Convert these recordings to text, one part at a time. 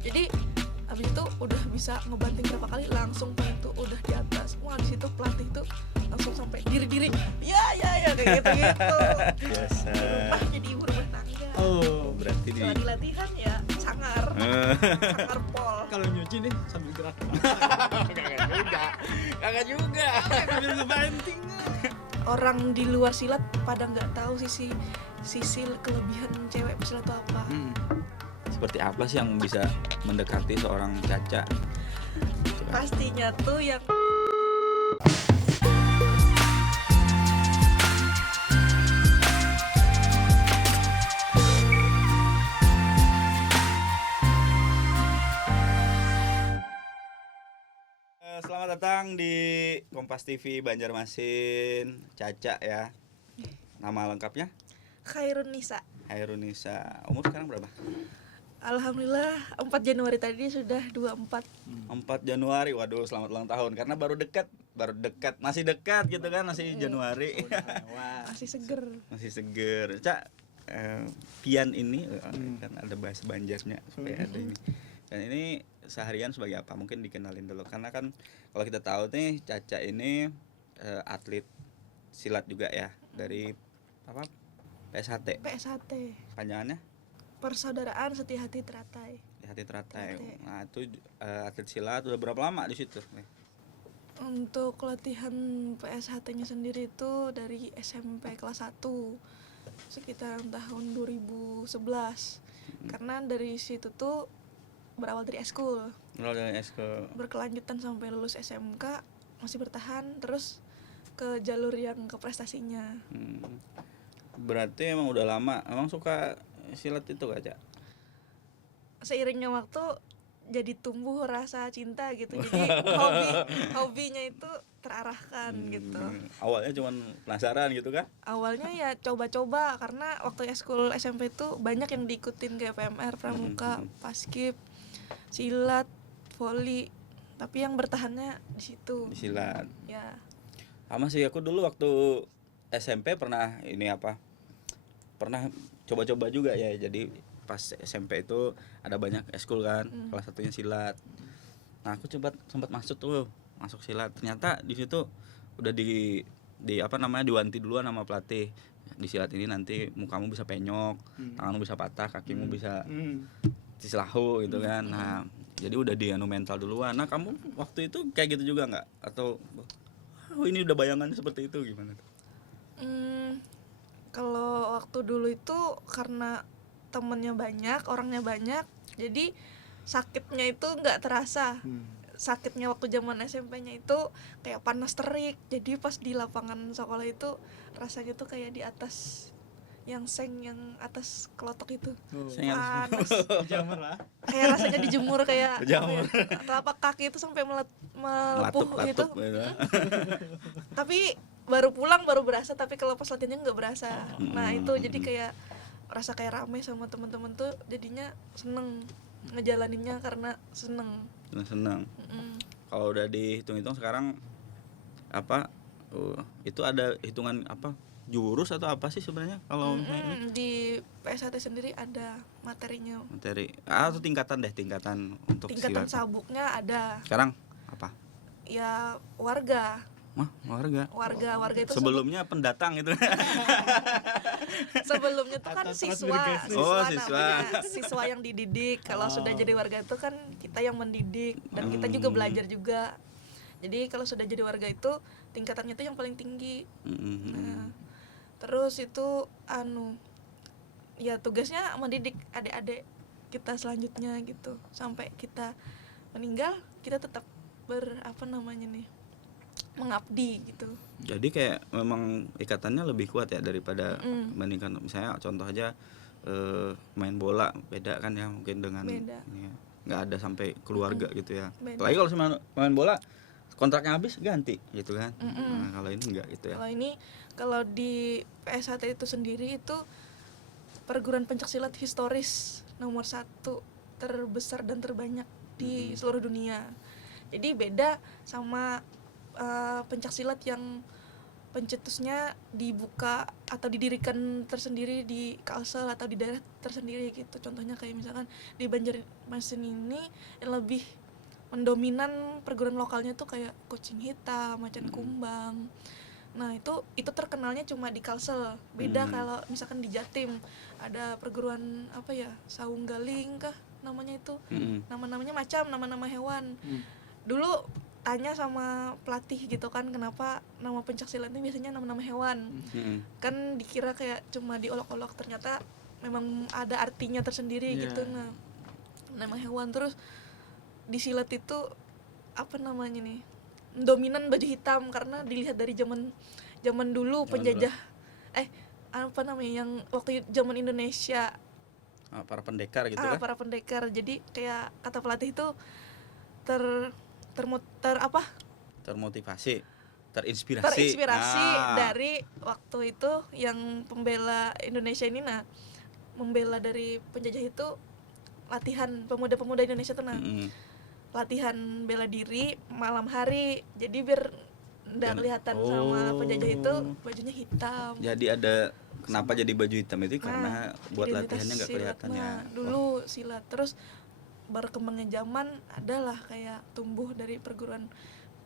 Jadi habis itu udah bisa ngebanting berapa kali langsung poin tuh udah di atas. Wah di situ pelatih tuh langsung sampai diri ya kayak gitu Biasa. jadi ibu rumah tangga. Oh, berarti di Kalau di latihan ya sangar pol. Kalau nyuci nih sambil gerak. Kagak juga. Sambil ngebanting. Orang di luar silat pada nggak tahu sisi kelebihan cewek pesilat itu apa. Seperti apa sih yang bisa mendekati seorang Caca? Pastinya tuh yang Selamat datang di Kompas TV Banjarmasin, Caca ya. Nama lengkapnya? Khairunisa. Hairunisa. Umur sekarang berapa? Alhamdulillah 4 Januari tadi sudah 24. 4 Januari. Waduh, selamat ulang tahun. Karena baru dekat, masih dekat gitu kan, masih Januari. Wah. Masih seger. Masih seger. Cak, pian ini kan ada bahasa Banjarnya supaya ada ini. Dan ini seharian sebagai apa? Mungkin dikenalin dulu. Karena kan kalau kita tahu nih Caca ini atlet silat juga ya, dari apa? PSHT. PSHT. Panjangannya? Persaudaraan Setia Hati Teratai. Hati Teratai. Teratai. Nah, itu atlet silat udah berapa lama di situ? Untuk latihan PSHT-nya sendiri itu dari SMP kelas 1 sekitar tahun 2011. Karena dari situ tuh berawal dari eskul. Mulai dari eskul. Berkelanjutan sampai lulus SMK masih bertahan terus ke jalur yang ke prestasinya. Berarti emang udah lama. Emang suka silat itu gak, Cak? Seiringnya waktu jadi tumbuh rasa cinta gitu. Jadi hobinya itu terarahkan gitu. Awalnya cuman penasaran gitu kan? Awalnya ya coba-coba karena waktu eskul SMP itu banyak yang diikutin kayak PMR, Pramuka, Paskib, silat, voli. Tapi yang bertahannya di situ. Di silat. Ya. Sama sih aku dulu waktu SMP pernah pernah coba-coba juga ya. Jadi pas SMP itu ada banyak eskul kan, salah satunya silat. Nah, aku sempat masuk silat. Ternyata di situ udah di diwanti duluan sama pelatih. Di silat ini nanti mukamu bisa penyok, tanganmu bisa patah, kakimu bisa dislahu gitu kan. Nah, jadi udah mental duluan. Nah, kamu waktu itu kayak gitu juga nggak? Atau ini udah bayangannya seperti itu gimana tuh? Kalau waktu dulu itu karena temennya banyak, orangnya banyak, jadi sakitnya itu nggak terasa. Sakitnya waktu zaman SMP-nya itu kayak panas terik. Jadi pas di lapangan sekolah itu rasanya tuh kayak di atas yang atas kelotok itu. Panas. Jamur lah. Kayak rasanya dijemur kayak Dijemur. telapak kaki itu sampai melepuh gitu. Latup. Tapi baru pulang baru berasa, tapi kalau pas latihannya nggak berasa. Nah itu jadi kayak rasa kayak rame sama teman-teman tuh, jadinya seneng ngejalaninnya karena seneng. Kalau udah dihitung-hitung sekarang itu ada hitungan jurus atau apa sih sebenarnya kalau di PSHT sendiri ada materi atau tingkatan untuk tingkatan silat. sabuknya ada. Sekarang apa? Ya warga itu sebelumnya pendatang itu. sebelumnya tuh kan siswa siswa. siswa yang dididik. Kalau sudah jadi warga itu kan kita yang mendidik dan kita juga belajar juga. Jadi kalau sudah jadi warga itu tingkatannya itu yang paling tinggi. Nah, terus itu ya tugasnya mendidik adik-adik kita selanjutnya gitu sampai kita meninggal, kita tetap mengabdi gitu. Jadi kayak memang ikatannya lebih kuat ya daripada bandingkan misalnya contoh aja main bola, beda kan ya mungkin dengan nggak ada sampai keluarga gitu ya. Apalagi kalau main bola kontraknya habis ganti gitu kan. Nah, kalau ini enggak gitu ya. Kalau di PSHT itu sendiri itu perguruan pencaksilat historis nomor 1 terbesar dan terbanyak di seluruh dunia. Jadi beda sama pencaksilat yang pencetusnya dibuka atau didirikan tersendiri di Kalsel atau di daerah tersendiri gitu. Contohnya kayak misalkan di Banjarmasin ini yang lebih mendominan perguruan lokalnya tuh kayak Kucing Hitam, Macan Kumbang. Nah itu terkenalnya cuma di Kalsel. Beda kalau misalkan di Jatim ada perguruan apa ya, Saung Galing kah namanya itu. Nama-namanya macam nama-nama hewan. Dulu tanya sama pelatih gitu kan, kenapa nama pencaksilat ini biasanya nama-nama hewan. Kan dikira kayak cuma diolok-olok, ternyata memang ada artinya tersendiri gitu. Nah, nama hewan. Terus di silat itu apa namanya nih, dominan baju hitam karena dilihat dari zaman dulu penjajah apa namanya yang waktu zaman Indonesia, para pendekar gitu kan. para pendekar. Jadi kayak kata pelatih itu Termotivasi, terinspirasi dari waktu itu yang pembela Indonesia ini. Nah, membela dari penjajah itu latihan pemuda-pemuda Indonesia tuh. Nah, latihan bela diri malam hari, jadi biar nggak kelihatan sama penjajah itu bajunya hitam. Jadi ada kenapa jadi baju hitam itu karena buat latihannya nggak kelihatan ya. Dulu silat. Terus berkembangnya zaman adalah kayak tumbuh dari perguruan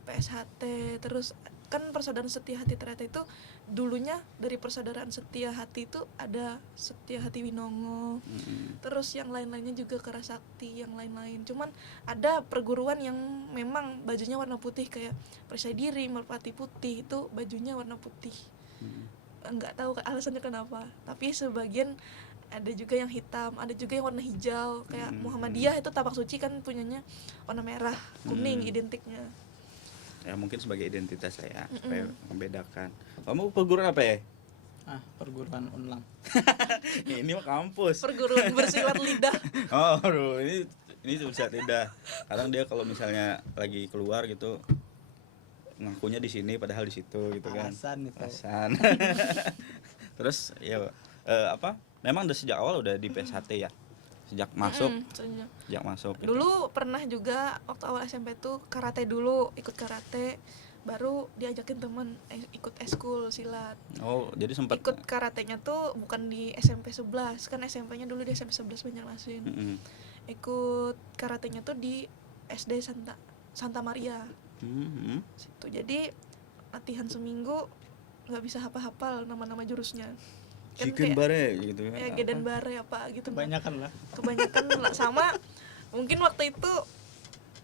PSHT. Terus kan Persaudaraan Setia Hati ternyata itu dulunya dari Persaudaraan Setia Hati itu ada Setia Hati Winongo. Terus yang lain-lainnya juga Kerasakti, yang lain-lain. Cuman ada perguruan yang memang bajunya warna putih kayak Percaya Diri, Merpati Putih itu bajunya warna putih. Enggak tahu alasannya kenapa, tapi sebagian ada juga yang hitam, ada juga yang warna hijau kayak Muhammadiyah itu tapak suci kan punyanya warna merah, kuning identiknya. Ya mungkin sebagai identitas saya supaya membedakan. Kamu perguruan apa ya? Perguruan Unlang. Ini mah kampus. Perguruan bersilat lidah. Oh, aduh, ini bersilat lidah. Kadang dia kalau misalnya lagi keluar gitu ngakunya di sini padahal di situ gitu kan. Alasan. Terus ya memang udah sejak awal udah di PSHT ya. Sejak masuk. Sejak masuk. Gitu. Dulu pernah juga waktu awal SMP tuh karate dulu, ikut karate, baru diajakin teman ikut eskul silat. Oh, jadi sempat ikut karatenya tuh bukan di SMP 11, kan SMP-nya dulu di SMP 11 Banjarmasin. Ikut karatenya tuh di SD Santa Maria. Situ. Jadi latihan seminggu nggak bisa hafal nama-nama jurusnya. Kan Chicken bare gitu ya. Gedan bare apa gitu. Kebanyakan lah. Sama mungkin waktu itu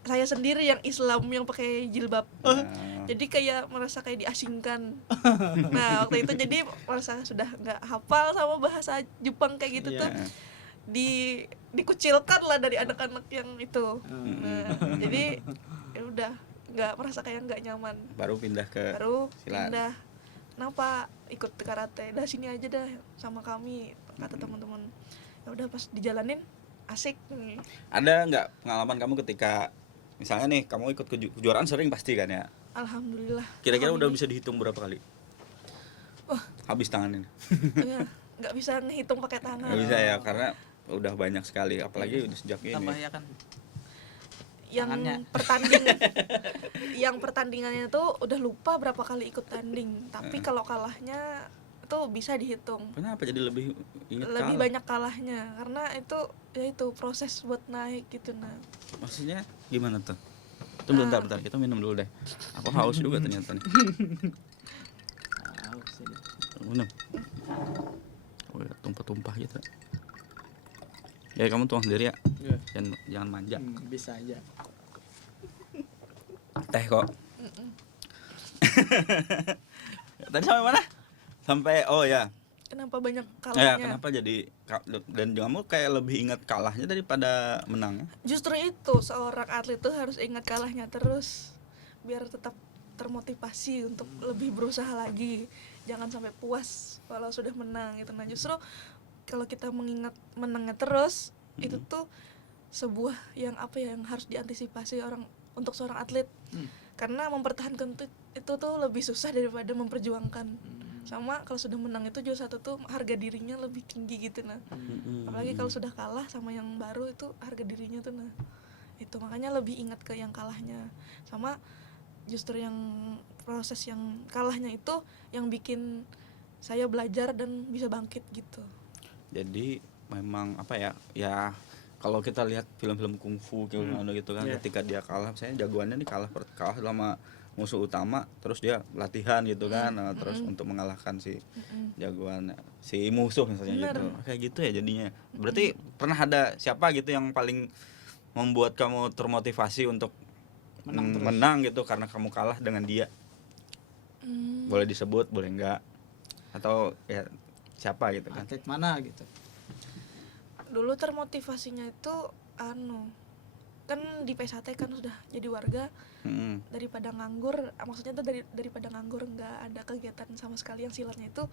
saya sendiri yang Islam yang pakai jilbab. Jadi kayak merasa kayak diasingkan. Nah, waktu itu jadi merasa sudah nggak hafal sama bahasa Jepang kayak gitu tuh. Dikucilkan lah dari anak-anak yang itu. Nah, jadi ya udah nggak merasa kayak nggak nyaman. Baru pindah silat. Kenapa ikut karate? Dah sini aja dah sama kami, kata teman-teman. Ya udah pas dijalanin asik. Ada nggak pengalaman kamu ketika misalnya nih kamu ikut kejuaraan sering pasti kan ya? Alhamdulillah. Kira-kira udah bisa dihitung berapa kali? Wah, habis tangan ini. Iya, nggak bisa ngehitung pakai tangan. Nggak bisa ya karena udah banyak sekali apalagi udah sejak ini. Tambah ya kan. Yang pertandingannya tuh udah lupa berapa kali ikut tanding, tapi kalau kalahnya tuh bisa dihitung. Kenapa jadi lebih ingat lebih kalah? Banyak kalahnya karena itu proses buat naik gitu. Nah, maksudnya gimana tuh? Tunggu bentar kita minum dulu deh. Aku haus juga ternyata nih. Haus ini. Minum. Oh ya, tumpah-tumpah gitu. Ya kamu tuang sendiri ya. Jangan manja. Bisa aja. Teh kok. Tadi sampai mana? Sampai kenapa banyak kalahnya? Ya, kenapa jadi dan kamu kayak lebih ingat kalahnya daripada menangnya? Justru itu, seorang atlet tuh harus ingat kalahnya terus biar tetap termotivasi untuk lebih berusaha lagi. Jangan sampai puas kalau sudah menang gitu. Nah, justru kalau kita mengingat menangnya terus, itu tuh sebuah yang harus diantisipasi untuk seorang atlet. Karena mempertahankan itu tuh lebih susah daripada memperjuangkan. Sama kalau sudah menang itu juga satu tuh harga dirinya lebih tinggi gitu. Nah, apalagi kalau sudah kalah sama yang baru itu harga dirinya tuh itu makanya lebih ingat ke yang kalahnya. Sama justru yang proses yang kalahnya itu yang bikin saya belajar dan bisa bangkit gitu. Jadi memang apa ya, ya kalau kita lihat film-film kungfu gitu kan, Yeah. ketika dia kalah, misalnya jagoannya nih kalah sama musuh utama, terus dia latihan gitu kan, nah, terus untuk mengalahkan si jagoan si musuh misalnya. Bener. Gitu, kayak gitu ya jadinya. Berarti pernah ada siapa gitu yang paling membuat kamu termotivasi untuk Menang terus. menang gitu karena kamu kalah dengan dia? Boleh disebut, boleh enggak, atau ya siapa gitu kan? Atlet mana gitu. Dulu termotivasinya itu kan di PSHT kan sudah jadi warga, daripada nganggur, maksudnya tuh daripada nganggur nggak ada kegiatan sama sekali yang silatnya itu,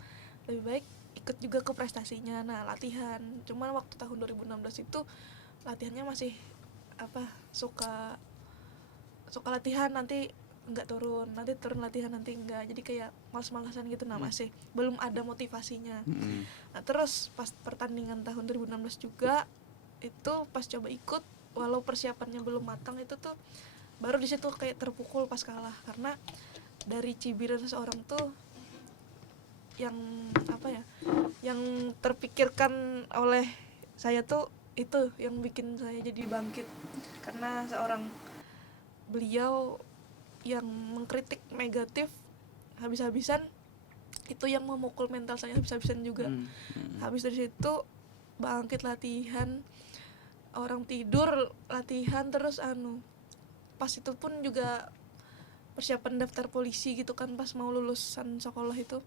lebih baik ikut juga ke prestasinya. Nah, latihan, cuman waktu tahun 2016 itu latihannya masih suka latihan nanti nggak turun, nanti turun latihan nanti enggak, jadi kayak malas-malasan gitu. Nah, masih belum ada motivasinya. Nah, terus pas pertandingan tahun 2016 juga itu pas coba ikut, walau persiapannya belum matang, itu tuh baru di situ kayak terpukul pas kalah, karena dari cibiran seseorang tuh yang yang terpikirkan oleh saya tuh itu yang bikin saya jadi bangkit, karena seorang beliau yang mengkritik negatif habis-habisan itu yang memukul mental saya habis-habisan juga. Habis dari situ bangkit latihan, orang tidur latihan terus pas itu pun juga persiapan daftar polisi gitu kan, pas mau lulusan sekolah itu,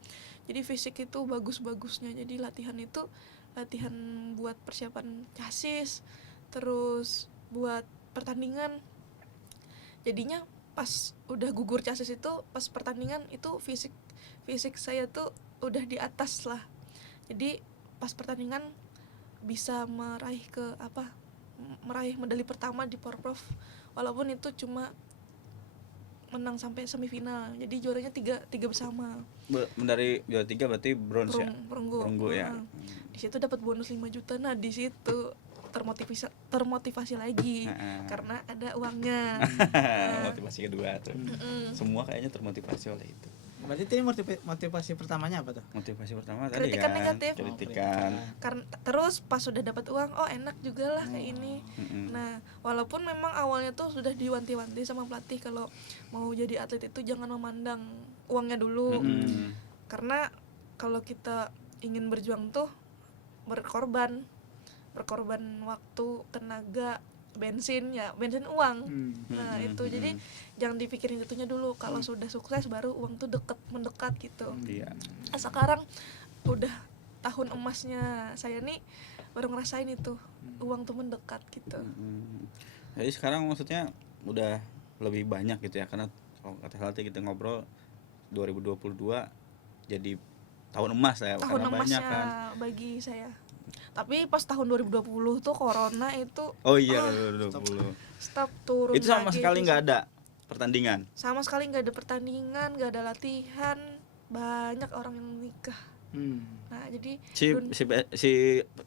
jadi fisik itu bagus-bagusnya. Jadi latihan itu latihan buat persiapan CASIS, terus buat pertandingan. Jadinya pas udah gugur CASIS itu, pas pertandingan itu fisik saya tuh udah di atas lah. Jadi pas pertandingan bisa meraih medali pertama di Porprov, walaupun itu cuma menang sampai semifinal. Jadi juaranya tiga bersama. Dari juara 3 berarti bronze ya? Perunggu ya. Di situ dapat bonus 5 juta. Nah, di situ termotivasi lagi karena ada uangnya. Motivasi kedua tuh. Semua kayaknya termotivasi oleh itu. Berarti ini motivasi pertamanya apa tuh? Motivasi pertama tadi Kritikan kan negatif. kritikan. Karena terus pas sudah dapat uang, enak juga lah kayak ini. Nah, walaupun memang awalnya tuh sudah diwanti-wanti sama pelatih kalau mau jadi atlet itu jangan memandang uangnya dulu. Karena kalau kita ingin berjuang tuh berkorban waktu, tenaga, bensin uang. Nah, itu jadi jangan dipikirin itunya dulu. Kalau sudah sukses baru uang tuh mendekat gitu. Iya. Nah, sekarang udah tahun emasnya saya nih baru ngerasain itu uang tuh mendekat gitu. Jadi sekarang maksudnya udah lebih banyak gitu ya, karena kalau kata Salty kita ngobrol 2022 jadi tahun emas ya, Tahun karena banyak emasnya kan. bagi saya. Tapi pas tahun 2020 tuh corona itu Oh iya, 2020. stop, turun Itu sama lagi. sekali nggak ada pertandingan. Sama sekali nggak ada pertandingan, nggak ada latihan, banyak orang yang nikah. Nah, jadi Si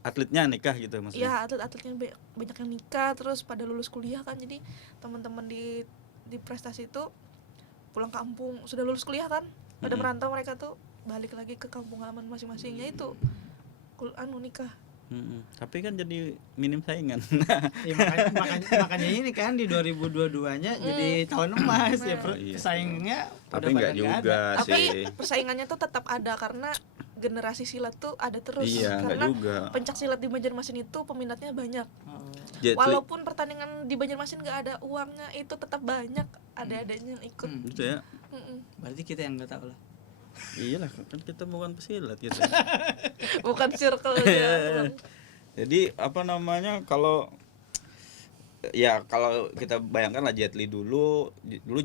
atletnya nikah gitu maksudnya. ya atlet-atletnya banyak yang nikah, terus pada lulus kuliah kan, jadi teman-teman di prestasi itu pulang kampung, sudah lulus kuliah kan, pada merantau, mereka tuh balik lagi ke kampung halaman masing-masingnya itu nikah. Tapi kan jadi minim saingan. Ya, makanya ini kan di 2022-nya jadi tahun emas ya. Iya. Pesaingnya Tapi udah nggak pada juga ada. Tapi sih. persaingannya tuh tetap ada karena generasi silat tuh ada terus. Iya, nggak karena juga. pencak silat di Banjarmasin itu peminatnya banyak. Jadi, Walaupun pertandingan di Banjarmasin nggak ada uangnya, itu tetap banyak ada-adanya yang ikut. gitu ya. Berarti kita yang nggak tahu lah. Iyalah, kan kita bukan pesilat gitu. Bukan circle aja. Jadi apa namanya, kalau kita bayangkan lah Jet Li dulu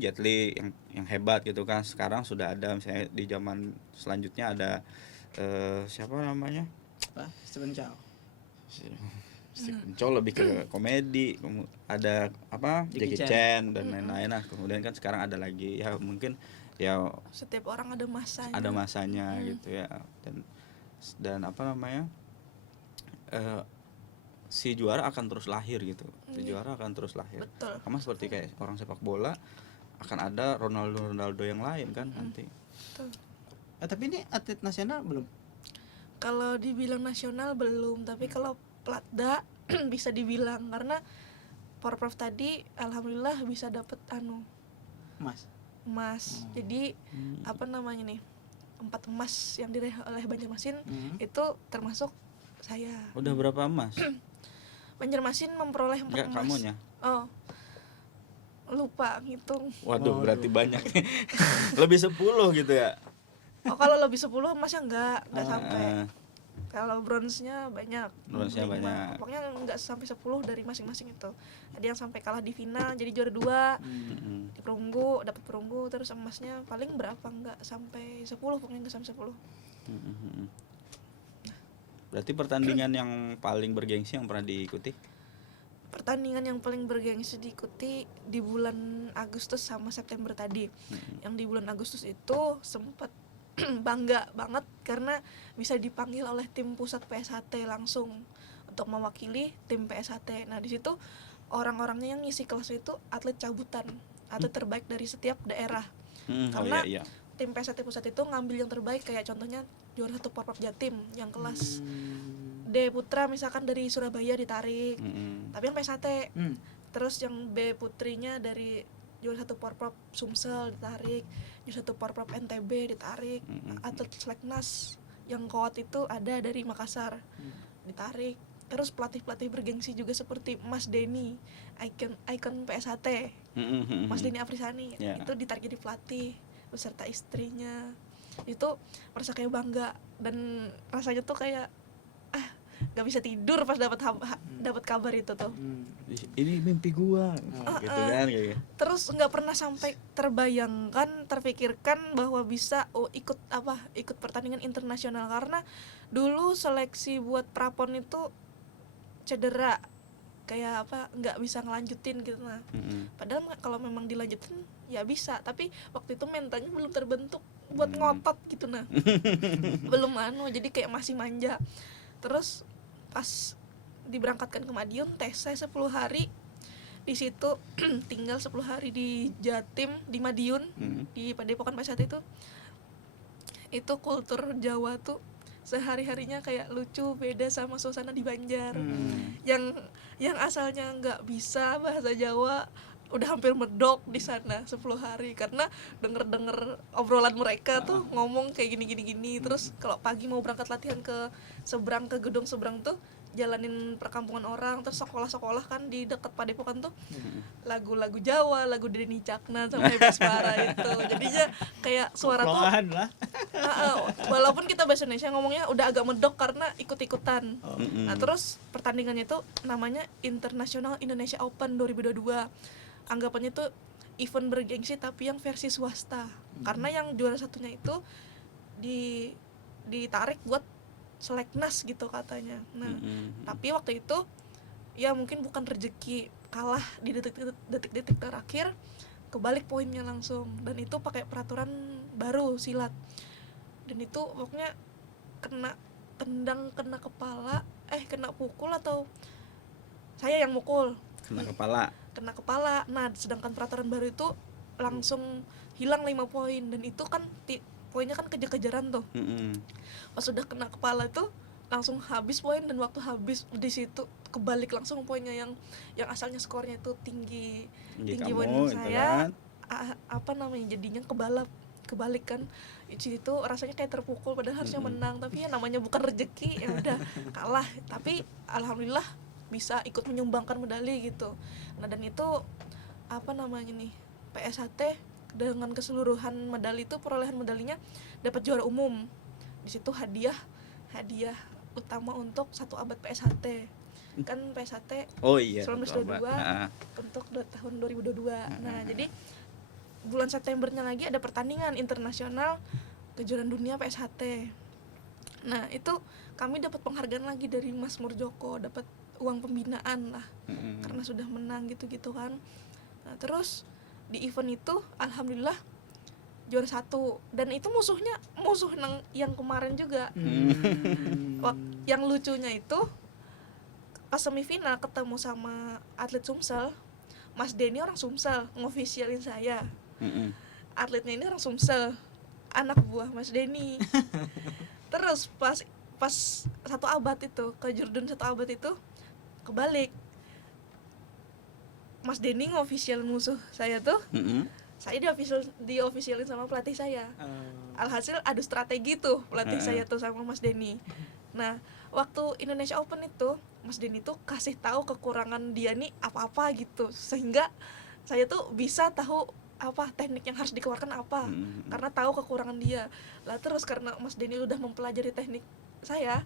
Jet Li yang hebat gitu kan, sekarang sudah ada misalnya di zaman selanjutnya ada siapa namanya, Apa? Stephen Chow. Stephen Chow lebih ke komedi, ada apa Jackie Chan dan lain-lain. Nah, kemudian kan sekarang ada lagi ya, mungkin ya Setiap orang ada masanya. ada masanya gitu ya, dan apa namanya, si juara akan terus lahir gitu. Si juara akan terus lahir. Betul. Sama seperti kayak orang sepak bola, akan ada Ronaldo yang lain kan nanti. Tuh. Tapi ini atlet nasional belum? Kalau dibilang nasional belum, tapi kalau Platda bisa dibilang, karena Porprov tadi alhamdulillah bisa dapet emas. Jadi apa namanya nih, 4 emas yang diraih oleh Banjarmasin itu termasuk saya. Udah berapa emas? Banjarmasin memperoleh 4 Enggak, emas. kamunya. Oh, lupa ngitung. Waduh, berarti banyak. Lebih 10 gitu ya. Oh, kalau lebih 10 emasnya enggak sampai. Kalau bronze-nya banyak. Bronze-nya banyak. Pokoknya enggak sampai 10 dari masing-masing itu. Ada yang sampai kalah di final jadi juara 2. Di perunggu dapat perunggu, terus emasnya paling berapa, enggak sampai 10, pokoknya enggak sampai 10. Berarti pertandingan yang paling bergengsi yang pernah diikuti? Pertandingan yang paling bergengsi diikuti di bulan Agustus sama September tadi. Yang di bulan Agustus itu sempat bangga banget karena bisa dipanggil oleh tim pusat PSHT langsung untuk mewakili tim PSHT. Nah, di situ orang-orangnya yang ngisi kelas itu atlet cabutan, atlet terbaik dari setiap daerah. Karena tim PSHT pusat itu ngambil yang terbaik, kayak contohnya juara 1 Porprov Jatim yang kelas D Putra misalkan dari Surabaya ditarik, tapi yang PSHT. Terus yang B Putrinya dari juara 1 Porprov Sumsel ditarik, juara 1 Porprov NTB ditarik, atlet Seleknas yang kuat itu ada dari Makassar ditarik. Terus pelatih-pelatih bergengsi juga seperti Mas Denny, ikon PSHT, Mas Denny Afrisani, itu ditarik jadi pelatih beserta istrinya. Itu merasa kayak bangga, dan rasanya tuh kayak gak bisa tidur pas dapat kabar itu tuh. Ini mimpi gua gitu kan kayak. Terus nggak pernah sampai terbayangkan, terpikirkan bahwa bisa ikut pertandingan internasional, karena dulu seleksi buat prapon itu cedera, kayak nggak bisa ngelanjutin gitu. Nah, padahal kalau memang dilanjutin ya bisa, tapi waktu itu mentalnya belum terbentuk buat ngotot gitu. Nah, belum jadi kayak masih manja. Terus pas diberangkatkan ke Madiun, tes saya 10 hari di situ, tinggal 10 hari di Jatim, di Madiun, di Padepokan PSHT itu kultur Jawa tuh sehari-harinya kayak lucu, beda sama suasana di Banjar. Yang asalnya nggak bisa bahasa Jawa udah hampir medok di sana 10 hari karena denger obrolan mereka tuh ngomong kayak gini. Terus kalau pagi mau berangkat latihan ke gedung seberang tuh jalanin perkampungan orang, terus sekolah-sekolah kan di dekat Padepokan tuh lagu-lagu Jawa, lagu Denny Caknan sama Hebas Para itu. Jadinya kayak suara tuh walaupun kita bahasa Indonesia ngomongnya udah agak medok karena ikut-ikutan. Nah, terus pertandingannya itu namanya International Indonesia Open 2022. Anggapannya tuh event bergengsi tapi yang versi swasta. Karena yang juara satunya itu ditarik buat Seleknas gitu katanya. Nah, tapi waktu itu ya mungkin bukan rezeki, kalah di detik-detik terakhir, kebalik poinnya langsung, dan itu pakai peraturan baru silat. Dan itu pokoknya kena tendang, kena kepala, kena pukul atau saya yang mukul. Kena kepala. Nah, sedangkan peraturan baru itu langsung hilang 5 poin, dan itu kan poinnya kan kejar-kejaran tuh. Pas sudah kena kepala tuh langsung habis poin, dan waktu habis di situ kebalik langsung poinnya, yang asalnya skornya itu tinggi poin saya kan? Jadinya kebalik kan. Itu rasanya kayak terpukul, padahal harusnya menang, tapi ya namanya bukan rezeki, ya udah kalah. Tapi alhamdulillah bisa ikut menyumbangkan medali gitu. Nah, dan itu PSHT dengan keseluruhan medali itu, perolehan medalinya dapat juara umum. Di situ hadiah utama untuk 1 abad PSHT. Kan PSHT 1922 untuk tahun 2022. Nah, jadi bulan Septembernya lagi ada pertandingan internasional kejuaraan dunia PSHT. Nah, itu kami dapat penghargaan lagi dari Mas Murjoko, dapat uang pembinaan lah, karena sudah menang gitu kan. Nah, terus di event itu alhamdulillah juara 1, dan itu musuh yang kemarin juga. Yang lucunya itu pas semifinal ketemu sama atlet Sumsel, Mas Denny orang Sumsel ngofisialin saya. Mm-mm. Atletnya ini orang Sumsel, anak buah Mas Denny. Terus pas satu abad itu ke Jordan, satu abad itu kebalik, Mas Denny ngofficial musuh saya tuh, Mm-mm. saya di officialin sama pelatih saya. Alhasil adu strategi tuh pelatih saya tuh sama Mas Denny. Nah, waktu Indonesia Open itu Mas Denny tuh kasih tahu kekurangan dia nih apa-apa gitu, sehingga saya tuh bisa tahu apa teknik yang harus dikeluarkan apa, karena tahu kekurangan dia. Lah terus karena Mas Denny udah mempelajari teknik saya,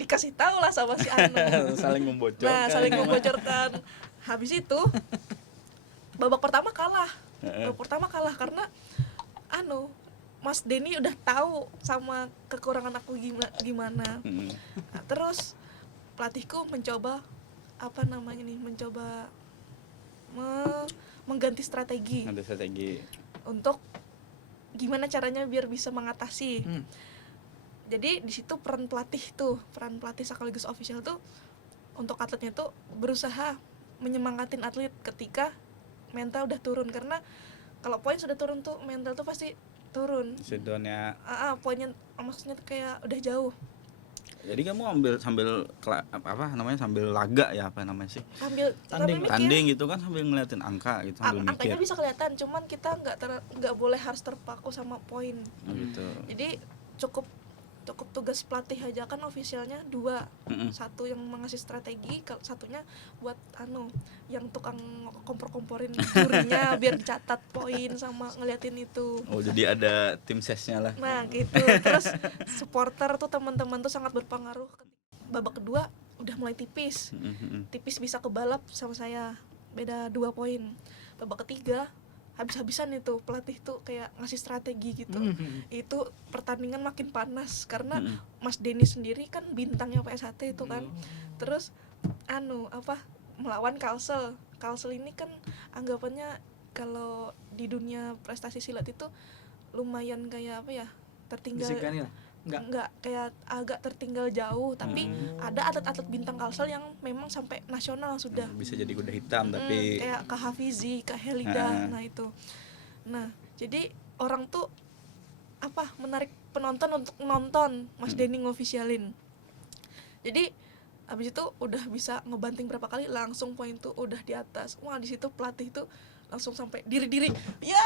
dikasih tahu lah sama si Anu. Saling membocorkan. Nah, saling membocorkan. Habis itu babak pertama kalah. Babak pertama kalah karena Mas Denny udah tahu sama kekurangan aku gimana. Nah, terus pelatihku mencoba mengganti strategi Ada strategi. untuk gimana caranya biar bisa mengatasi. Jadi di situ peran pelatih sekaligus official tuh untuk atletnya tuh berusaha menyemangatin atlet ketika mental udah turun, karena kalau poin sudah turun tuh mental tuh pasti turun. Sedonnya. Poinnya maksudnya tuh kayak udah jauh. Jadi kamu sambil laga ya, apa namanya sih? Sambil Tanding gitu kan, sambil ngeliatin angka gitu, sambil mikir. Angkanya bisa kelihatan, cuman kita nggak boleh harus terpaku sama poin. Gitu. Jadi cukup tugas pelatih aja kan, officialnya 2. Satu yang mengasih strategi, satunya buat yang tukang kompor-komporin jurinya biar dicatat poin sama ngeliatin itu. Oh, jadi ada tim sesnya lah. Nah gitu. Terus supporter tuh, teman-teman tuh sangat berpengaruh. Babak kedua udah mulai tipis bisa kebalap sama saya, beda 2 poin. Babak ketiga habis-habisan itu pelatih tuh kayak ngasih strategi gitu. Itu pertandingan makin panas karena Mas Denny sendiri kan bintangnya PS1 itu kan. Terus melawan Kalsel ini kan anggapannya kalau di dunia prestasi silat itu lumayan kayak tertinggal. Enggak kayak agak tertinggal jauh, tapi ada atlet-atlet bintang Kalsel yang memang sampai nasional sudah. Bisa jadi kuda hitam tapi kayak Kak Hafizi, Kak Helida. Nah itu. Nah, jadi orang tuh menarik penonton untuk nonton Mas Denny ngofisialin. Jadi habis itu udah bisa ngebanting berapa kali, langsung poin tuh udah di atas. Wah, di situ pelatih tuh langsung sampai diri ya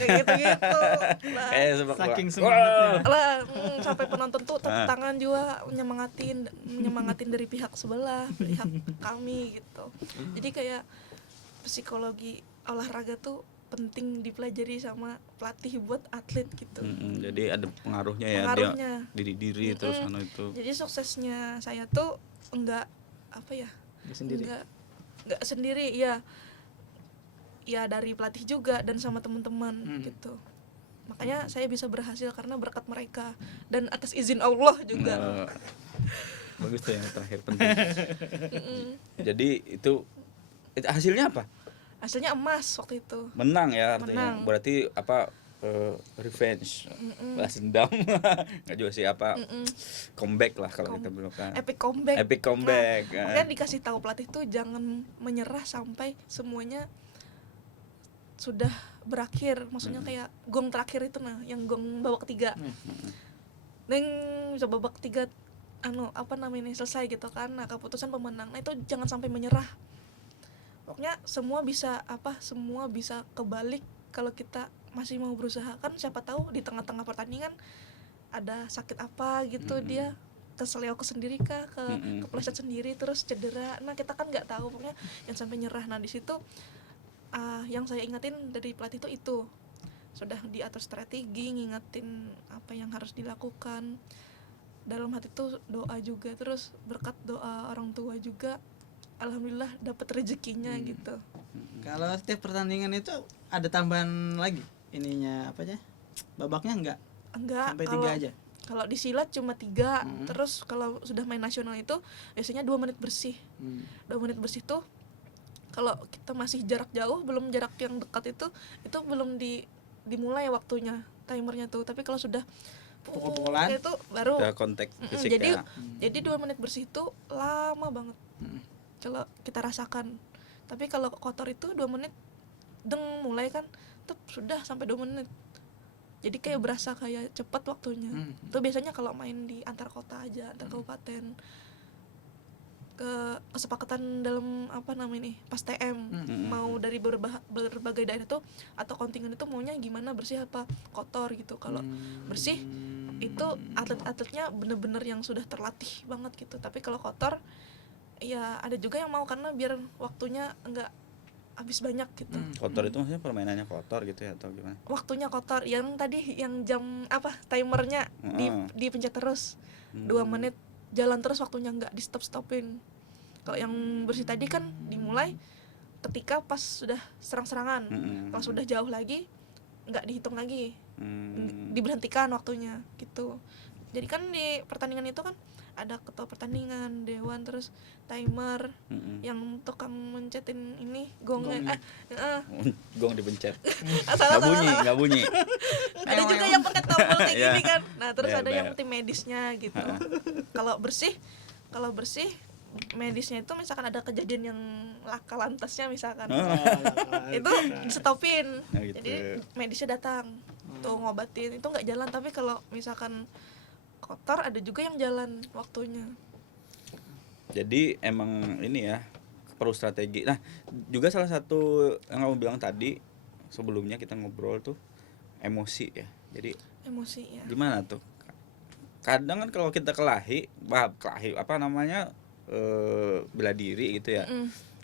kayak gitu. Nah, saking semangatnya lah sampai penonton tuh tepuk tangan juga, menyemangatin dari pihak sebelah, pihak kami gitu. Jadi kayak psikologi olahraga tuh penting dipelajari sama pelatih buat atlet gitu. Jadi ada pengaruhnya ya, dia diri terus itu. Jadi suksesnya saya tuh enggak sendiri ya dari pelatih juga dan sama teman-teman gitu. Makanya saya bisa berhasil karena berkat mereka dan atas izin Allah juga. Bagus tuh yang terakhir penting. Jadi itu hasilnya apa? Hasilnya emas waktu itu. Menang ya artinya. Berarti revenge, balas dendam. Enggak juga sih comeback lah kalau kita bilang kan. Epic comeback. Nah, makanya dikasih tahu pelatih tuh jangan menyerah sampai semuanya sudah berakhir, maksudnya kayak gong terakhir itu yang gong babak 3. Neng bisa babak 3 selesai gitu kan. Nah, keputusan pemenang. Nah, itu jangan sampai menyerah. Pokoknya semua bisa kebalik kalau kita masih mau berusaha. Kan siapa tahu di tengah-tengah pertandingan ada sakit apa gitu, dia keseleo sendiri kah, kepleset sendiri terus cedera. Nah, kita kan nggak tahu, pokoknya jangan sampai nyerah. Nah, di situ yang saya ingatin dari pelatih itu sudah diatur strategi, ngingetin apa yang harus dilakukan. Dalam hati itu doa juga, terus berkat doa orang tua juga alhamdulillah dapat rezekinya gitu. Kalau setiap pertandingan itu ada tambahan lagi babaknya enggak sampai 3 aja. Kalau di silat cuma 3. Terus kalau sudah main nasional itu biasanya 2 menit bersih. 2 menit bersih tuh kalau kita masih jarak jauh, belum jarak yang dekat itu belum dimulai waktunya, timernya tuh. Tapi kalau sudah pukul-pukulan itu baru udah kontak fisik. Jadi 2 menit bersih itu lama banget. Kalau kita rasakan. Tapi kalau kotor itu 2 menit mulai kan tuh sudah sampai 2 menit. Jadi kayak berasa kayak cepet waktunya. Itu biasanya kalau main di antar kota aja, antar kabupaten. Kesepakatan dalam apa namanya nih, pas TM mau dari berbagai daerah tuh atau kontingen itu maunya gimana, bersih apa kotor gitu. Kalau bersih itu atlet-atletnya bener-bener yang sudah terlatih banget gitu. Tapi kalau kotor ya ada juga yang mau karena biar waktunya enggak habis banyak gitu. Kotor itu maksudnya permainannya kotor gitu ya atau gimana? Waktunya kotor, yang tadi yang jam apa timernya dipencet terus 2 menit jalan terus, waktunya nggak di stopin. Kalau yang bersih tadi kan dimulai ketika pas sudah serang-serangan. Kalau sudah jauh lagi nggak dihitung lagi, diberhentikan waktunya gitu. Jadi kan di pertandingan itu kan ada ketua pertandingan, dewan, terus timer, yang tukang mencetin ini gongnya. Gong dipencet. Salah. Nggak bunyi. Ada juga yang pakai tombol kayak Iya. gini kan. Nah terus Bel, ada bel. yang tim medisnya gitu. Kalau bersih medisnya itu misalkan ada kejadian yang laka lantasnya misalkan, itu di-stopin. Nah, gitu. Jadi medisnya datang tuh ngobatin, itu nggak jalan. Tapi kalau misalkan kotor ada juga yang jalan waktunya. Jadi emang ini ya perlu strategi. Nah juga salah satu yang kamu bilang tadi sebelumnya kita ngobrol tuh emosi ya. Jadi Emosi ya. gimana tuh? Kadang kan kalau kita kelahi apa namanya bela diri gitu ya,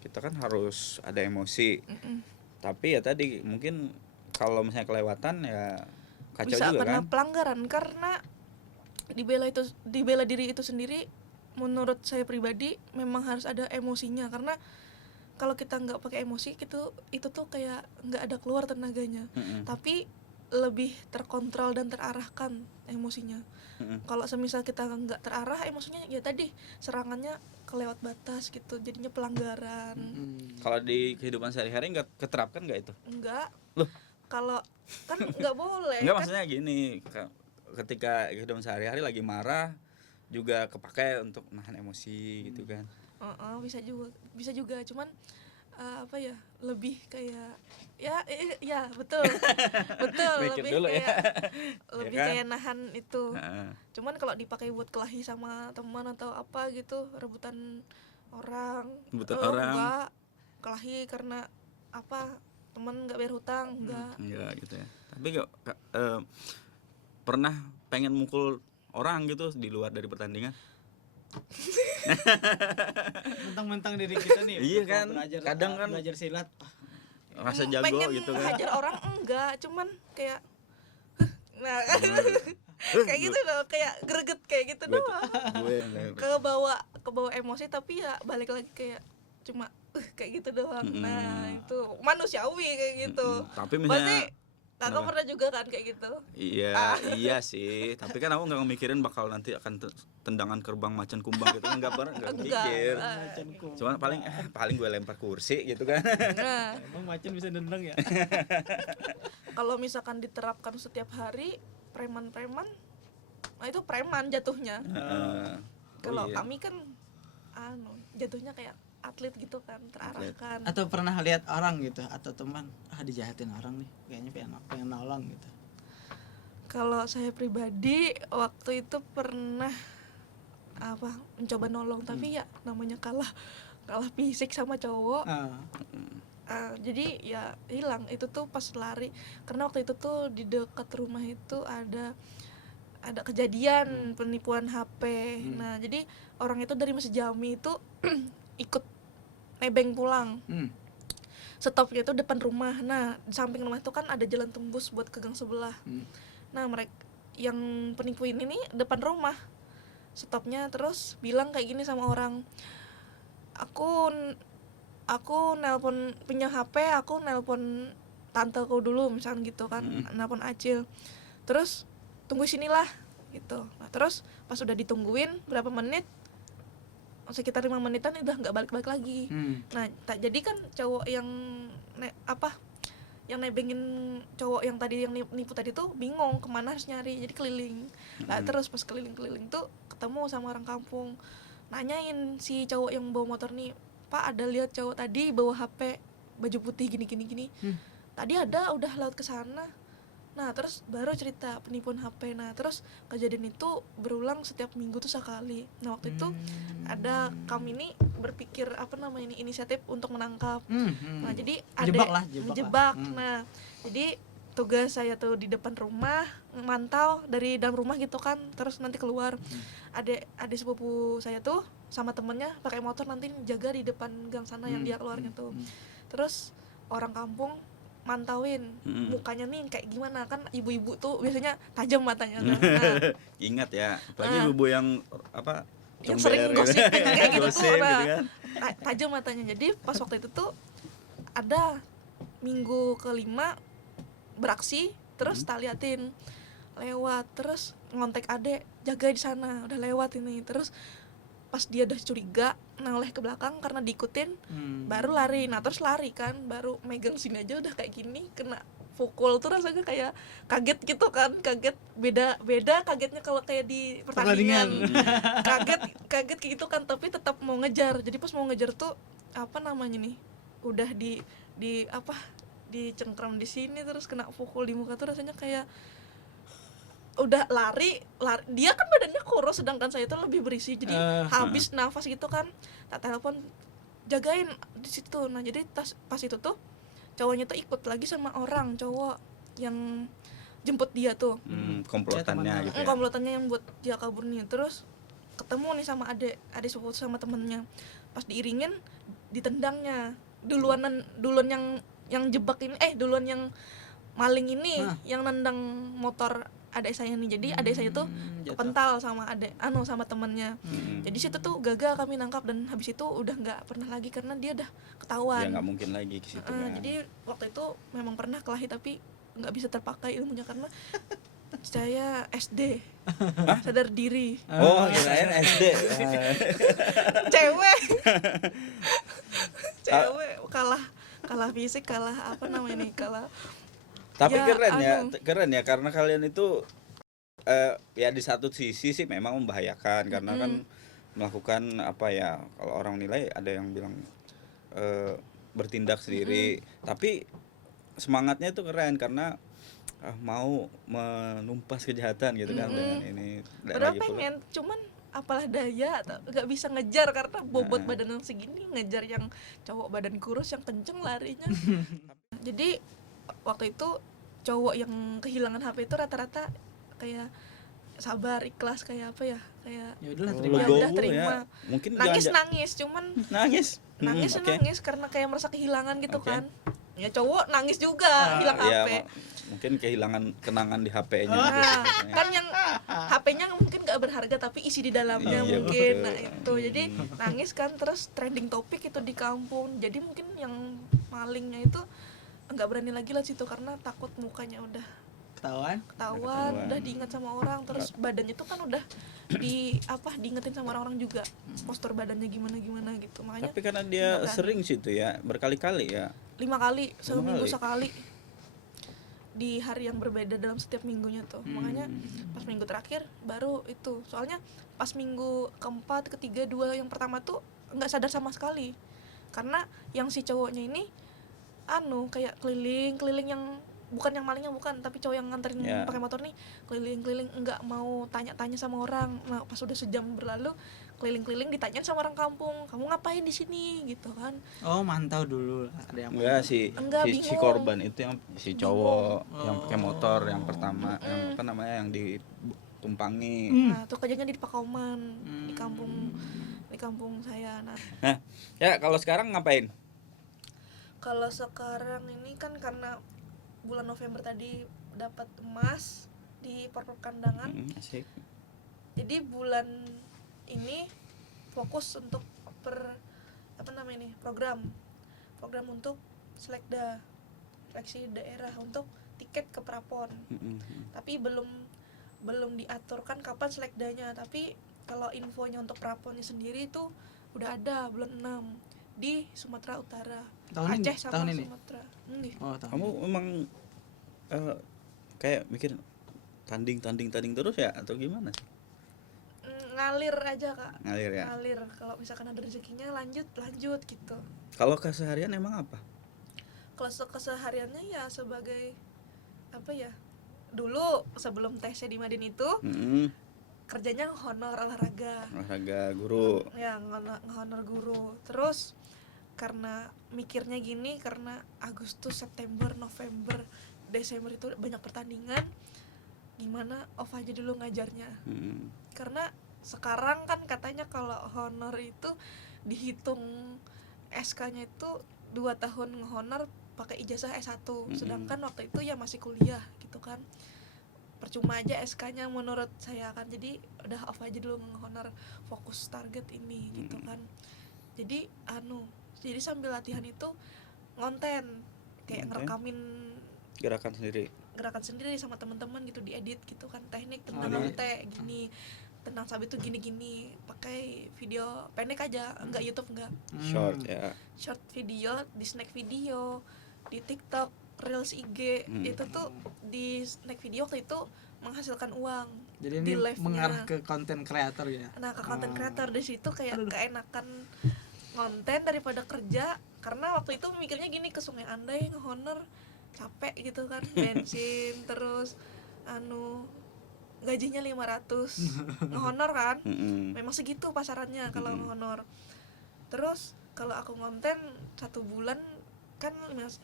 kita kan harus ada emosi. Tapi ya tadi mungkin kalau misalnya kelewatan ya kacau Bisa juga kena kan. pelanggaran karena dibela diri itu sendiri. Menurut saya pribadi memang harus ada emosinya, karena kalau kita nggak pakai emosi itu tuh kayak nggak ada keluar tenaganya. Tapi lebih terkontrol dan terarahkan emosinya. Kalau semisal kita nggak terarah emosinya, ya tadi serangannya kelewat batas gitu, jadinya pelanggaran. Kalau di kehidupan sehari-hari nggak keterapkan nggak itu? Enggak. Loh? Kalau kan nggak boleh. Nggak, kan? maksudnya gini, ketika kehidupan sehari-hari lagi marah juga kepakai untuk nahan emosi gitu kan. Bisa juga cuman apa ya, lebih kayak ya betul Mikir lebih dulu ya. kayak lebih Ya kan? kayak nahan itu. Heeh. Cuman kalau dipakai buat kelahi sama teman atau apa gitu, rebutan orang, enggak kelahi karena apa, teman nggak bayar hutang, Enggak gitu ya. Tapi pernah pengen mukul orang gitu di luar dari pertandingan? Mentang-mentang diri kita nih Iya kan, kadang kan belajar silat. rasa jago pengen gitu kan. hajar orang enggak, cuman kayak nah kan kayak gitu loh, kayak greget kayak gitu doang. ke bawa emosi, tapi ya balik lagi kayak cuma kayak gitu doang. Nah itu manusiawi kayak gitu. Tapi misalnya Kakak pernah juga kan kayak gitu? Iya sih, tapi kan aku nggak mikirin bakal nanti akan tendangan kerbang macan kumbang gitu, nggak mikir. Cuma paling gue lempar kursi gitu kan. Nah, Emang macan bisa nendang ya? kalau misalkan diterapkan setiap hari, preman-preman, nah itu preman jatuhnya. Kalau kami kan jatuhnya kayak atlet gitu kan, terarahkan. Atau pernah lihat orang gitu atau teman dijahatin orang nih, kayaknya pengen nolong gitu. Kalau saya pribadi waktu itu pernah mencoba nolong, tapi ya namanya kalah fisik sama cowok. Jadi ya hilang itu tuh pas lari, karena waktu itu tuh di dekat rumah itu ada kejadian penipuan HP. Nah jadi orang itu dari Masjid Jami itu ikut nebeng pulang. Stopnya itu depan rumah. Nah di samping rumah itu kan ada jalan tembus buat ke gang sebelah. Nah mereka yang penipu ini nih depan rumah stopnya, terus bilang kayak gini sama orang, aku nelpon punya HP, aku nelpon tanteku dulu misalkan gitu kan, nelpon Acil, terus tunggu sinilah gitu. Nah terus pas udah ditungguin berapa menit, sekitar 5 menitan udah nggak balik lagi. Nah jadi kan cowok yang yang nebengin cowok yang tadi yang nipu tadi tuh bingung kemana harus nyari, jadi keliling. Nah terus pas keliling tuh ketemu sama orang kampung, nanyain si cowok yang bawa motor nih, Pak ada lihat cowok tadi bawa HP baju putih gini gini gini. Tadi ada udah lewat ke sana. Nah terus baru cerita penipuan HP. Nah terus kejadian itu berulang setiap minggu tuh sekali. Nah waktu itu ada kami ini berpikir apa namanya ini, inisiatif untuk menangkap. Nah jadi ada jebak. Nah jadi tugas saya tuh di depan rumah mantau dari dalam rumah gitu kan, terus nanti keluar. Ada sepupu saya tuh sama temennya pakai motor nanti jaga di depan gang sana yang dia keluarnya tuh. Terus orang kampung mantauin mukanya nih kayak gimana, kan ibu-ibu tuh biasanya tajam matanya kan. Nah, ingat ya, apalagi ibu yang apa yang sering gosipin kayak gitu tuh gitu kan. tajam matanya. Jadi pas waktu itu tuh ada minggu kelima beraksi, terus tak liatin lewat, terus ngontek adek jaga di sana udah lewat ini. Terus pas dia udah curiga noleh ke belakang karena diikutin, baru lari. Nah terus lari kan, baru megang sini aja udah kayak gini, kena pukul tuh rasanya kayak kaget gitu kan, kaget beda kagetnya kalau kayak di pertandingan. kaget kayak gitu kan, tapi tetap mau ngejar. Jadi pas mau ngejar tuh apa namanya nih, udah di apa dicengkram di sini, terus kena pukul di muka tuh rasanya kayak udah lari dia kan badannya kurus sedangkan saya itu lebih berisi, jadi habis nafas gitu kan. Tak telepon jagain di situ. Nah jadi pas itu tuh cowoknya tuh ikut lagi sama orang cowok yang jemput dia tuh, komplotannya gitu ya. komplotannya yang buat dia kabur nih. Terus ketemu nih sama adik sepupu sama temennya, pas diiringin ditendangnya duluan yang jebak ini, duluan yang maling ini yang nendang motor adik saya nih. Jadi adik saya tuh kepental sama sama temennya. Jadi situ tuh gagal kami nangkap, dan habis itu udah nggak pernah lagi karena dia udah ketahuan. Ya nggak mungkin lagi ke situ kan. Jadi waktu itu memang pernah kelahi tapi nggak bisa terpakai ilmunya karena saya SD. Sadar diri. Oh kirain SD. Cewek kalah fisik, kalah apa namanya nih, kalah. Tapi keren ya karena kalian itu ya di satu sisi sih memang membahayakan karena kan melakukan apa ya, kalau orang nilai ada yang bilang bertindak sendiri, tapi semangatnya itu keren karena mau menumpas kejahatan gitu kan dengan ini. Padahal pengen, cuman apalah daya nggak bisa ngejar karena bobot badan yang segini, ngejar yang cowok badan kurus yang kenceng larinya. Jadi waktu itu cowok yang kehilangan HP itu rata-rata kayak sabar, ikhlas, kayak apa ya, kayak ya udah terima. Ya. Mungkin nangis cuman nangis karena kayak merasa kehilangan gitu kan. Ya cowok nangis juga hilang HP. Mungkin kehilangan kenangan di HP-nya. Kan yang HP-nya mungkin gak berharga tapi isi di dalamnya mungkin. Nah itu jadi nangis kan, terus trending topik itu di kampung. Jadi mungkin yang malingnya itu nggak berani lagi lah situ karena takut mukanya udah ketahuan, udah diingat sama orang, terus badannya tuh kan udah diingetin sama orang-orang juga postur badannya gimana gitu. Makanya tapi karena dia sering situ ya, berkali-kali ya, 5 kali seminggu sekali di hari yang berbeda dalam setiap minggunya tuh. Makanya pas minggu terakhir baru itu, soalnya pas minggu keempat, ketiga, 2 yang pertama tuh nggak sadar sama sekali karena yang si cowoknya ini kayak keliling yang bukan yang malingnya, bukan, tapi cowok yang nganterin pakai motor nih keliling nggak mau tanya-tanya sama orang. Nah pas udah sejam berlalu keliling ditanyain sama orang kampung, kamu ngapain di sini gitu kan. Mantau dulu ada yang si korban itu yang si cowok yang pakai motor yang pertama yang apa namanya yang ditumpangi. Nah tuh kejadiannya di Pakoman, di kampung saya. Nah ya kalau sekarang ngapain? Kalau sekarang ini kan karena bulan November tadi dapat emas di Porprov Kandangan. Asik. Jadi bulan ini fokus untuk program untuk seleksi daerah untuk tiket ke Prapon. Tapi belum diaturkan kapan selekdanya, tapi kalau infonya untuk Praponnya sendiri itu udah ada bulan 6 di Sumatera Utara, Aceh sama Sumatera. Kamu memang kayak mikir tanding terus ya atau gimana? Ngalir aja Kak. Ngalir ya. Kalau misalkan ada rezekinya lanjut gitu. Kalau keseharian emang apa? Kalau kesehariannya ya sebagai apa ya, dulu sebelum tesnya di Madin itu kerjanya honor olahraga guru. ya, honor guru. Terus karena mikirnya gini, karena Agustus, September, November, Desember itu banyak pertandingan, gimana off aja dulu ngajarnya. Karena sekarang kan katanya kalau honor itu dihitung SK-nya itu 2 tahun ngehonor pakai ijazah S1, sedangkan waktu itu ya masih kuliah gitu kan, percuma aja SK-nya menurut saya kan. Jadi udah off aja dulu ngehonor, fokus target ini gitu kan. Jadi jadi sambil latihan itu ngonten kayak ngerekamin gerakan sendiri sama teman-teman gitu, diedit gitu kan, teknik tendang ante gini, tendang sabit tuh gini-gini, pakai video pendek aja, enggak YouTube, enggak short ya, short video, di snack video, di TikTok, Reels IG. Itu tuh di snack video waktu itu menghasilkan uang. Jadi di ini live-nya mengarah ke konten kreator ya. Nah, ke konten kreator. Di situ kayak keenakan konten daripada kerja, karena waktu itu mikirnya gini, ke Sungai Andai ngehonor capek gitu kan, bensin terus gajinya 500 ngehonor kan, memang segitu pasarannya kalau ngehonor. Terus kalau aku ngonten 1 bulan kan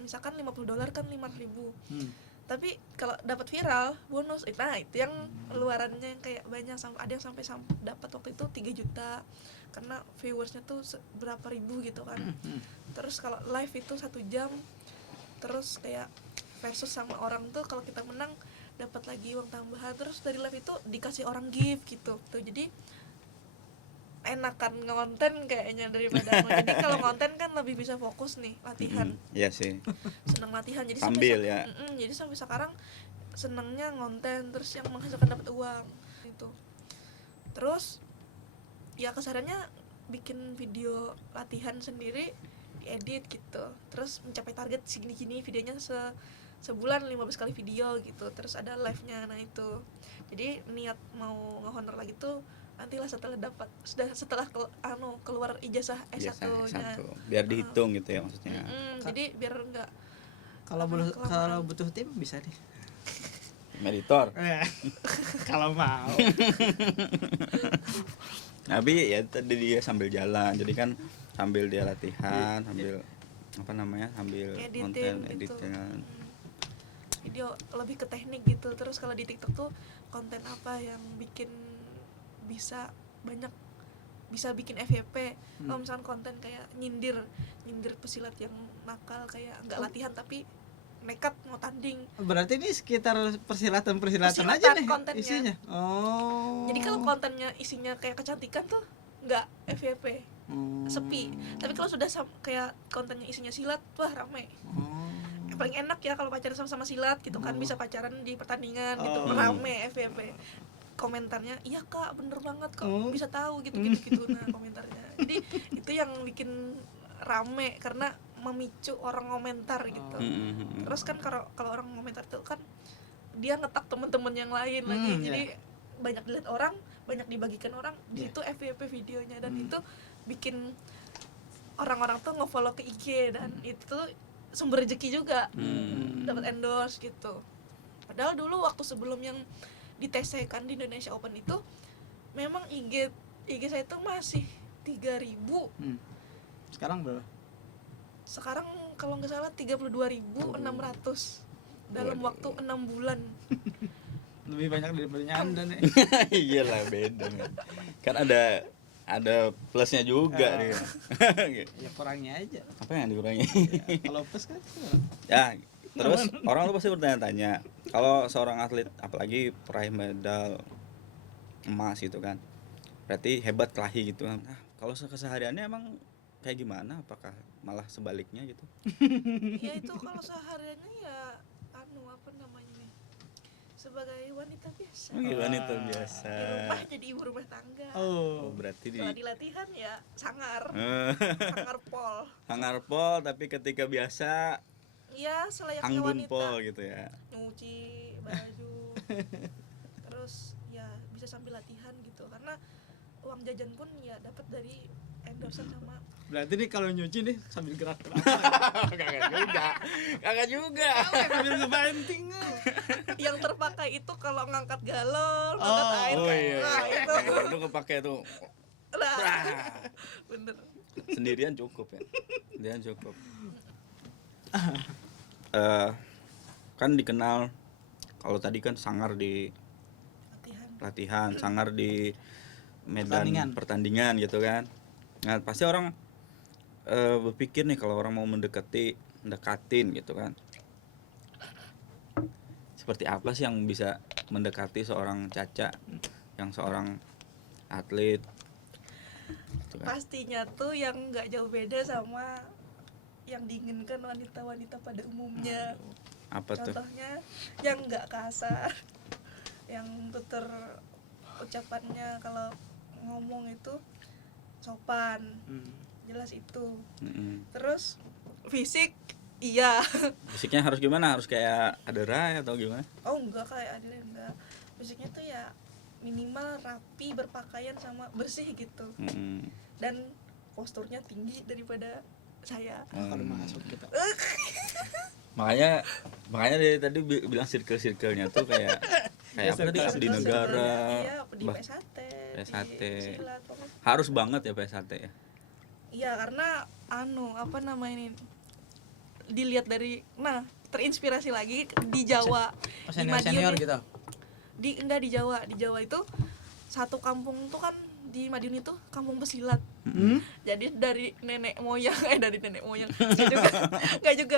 misalkan $50 kan 5.000. Tapi kalau dapat viral bonus, nah itu yang luarannya yang kayak banyak, ada yang sampai dapat waktu itu 3 juta karena viewersnya tuh berapa ribu gitu kan. Terus kalau live itu 1 jam, terus kayak versus sama orang tuh, kalau kita menang dapat lagi uang tambahan. Terus dari live itu dikasih orang gift gitu tuh. Jadi enakan ngonten kayaknya daripada jadi kalau konten kan lebih bisa fokus nih latihan. Iya sih, seneng latihan, jadi sambil ya. Jadi sampai sekarang senengnya ngonten, terus yang menghasilkan dapat uang itu. Terus ya kesadarannya bikin video latihan sendiri, diedit gitu, terus mencapai target segini-gini videonya, sebulan 15 kali video gitu, terus ada live-nya. Nah itu jadi niat mau ngehonor lagi tuh nantilah setelah keluar ijazah S1-nya. Biar dihitung gitu ya maksudnya. Jadi biar enggak, kalau butuh tim bisa nih Editor. kalau mau. Tapi ya tadi dia sambil jalan, jadi kan sambil dia latihan, sambil sambil konten gitu. editing. Video lebih ke teknik gitu. Terus kalau di TikTok tuh konten apa yang bikin bisa bikin FYP. Kalau misalkan konten kayak nyindir pesilat yang nakal, kayak nggak latihan tapi nekat mau tanding. Berarti ini sekitar persilatan aja nih kontennya. Isinya. Jadi kalau kontennya isinya kayak kecantikan tuh nggak FYP, sepi. Tapi kalau sudah kayak kontennya isinya silat, wah rame. Yang paling enak ya kalau pacaran sama silat gitu kan, bisa pacaran di pertandingan gitu, rame FYP. Komentarnya, iya kak bener banget kok bisa tahu gitu. Nah komentarnya, jadi itu yang bikin rame karena memicu orang komentar gitu. Terus kan kalau orang komentar itu kan dia ngetak temen-temen yang lain lagi, jadi banyak dilihat orang, banyak dibagikan orang, di situ FYP videonya, dan itu bikin orang-orang tuh nge-follow ke IG, dan itu sumber rezeki juga, dapat endorse gitu. Padahal dulu waktu sebelum yang di TC kan di Indonesia Open itu memang IG saya itu masih 3.000. Sekarang berapa? Sekarang kalau nggak salah 32.600 dalam waktu 6 bulan. Lebih banyak daripada Anda nih. Iyalah beda kan, ada plusnya juga nih. Ya kurangnya aja. Apa yang dikurangi? Kalau plus kan Ya, terus orang tuh pasti bertanya-tanya, kalau seorang atlet apalagi peraih medal emas gitu kan, berarti hebat kelahi gitu. Nah, kalau kesehariannya emang kayak gimana? Apakah malah sebaliknya gitu? Ya itu kalau sehariannya ya apa namanya nih, sebagai wanita biasa. Wanita biasa. Di rumah jadi ibu rumah tangga. Oh, berarti kalau di latihan ya sangar pol. Sangar pol, tapi ketika biasa ya selayaknya anggun wanita, pol gitu ya. Nyuci baju terus ya bisa sambil latihan gitu, karena uang jajan pun ya dapat dari endorsean sama. Berarti nih kalau nyuci nih sambil gerak-gerak. Kagak juga. Sambil ngebanting. Yang terpakai itu kalau ngangkat galon, ngangkat air Oh kan. iya, Nah, itu. itu kepake tuh. Nah, Wah. bener. Sendirian cukup ya, sendirian cukup. Kan dikenal kalau tadi kan sangar di latihan, sangar di medan pertandingan gitu kan. Nah pasti orang berpikir nih kalau orang mau mendekatin gitu kan, seperti apa sih yang bisa mendekati seorang Caca yang seorang atlet gitu kan. Pastinya tuh yang nggak jauh beda sama yang diinginkan wanita-wanita pada umumnya. Apa tuh? Contohnya yang nggak kasar, yang tutur ucapannya kalau ngomong itu sopan, jelas itu. Terus fisik, iya. Fisiknya harus gimana? Harus kayak Adera atau gimana? Oh enggak, kayak Adele enggak. Fisiknya tuh ya minimal rapi, berpakaian sama bersih gitu. Dan posturnya tinggi daripada saya. Kalau masuk kita. Makanya dari tadi bilang circle-circle-nya tuh kayak apa tadi di negara, Iya, di PSAT, PSAT. di silat, pokoknya. Harus banget ya PSAT ya. Iya, karena apa namanya ini, dilihat dari terinspirasi lagi di Jawa, di Senior Madiun gitu. Enggak di Jawa itu satu kampung tuh kan, di Madiun itu kampung pesilat. Jadi dari nenek moyang enggak juga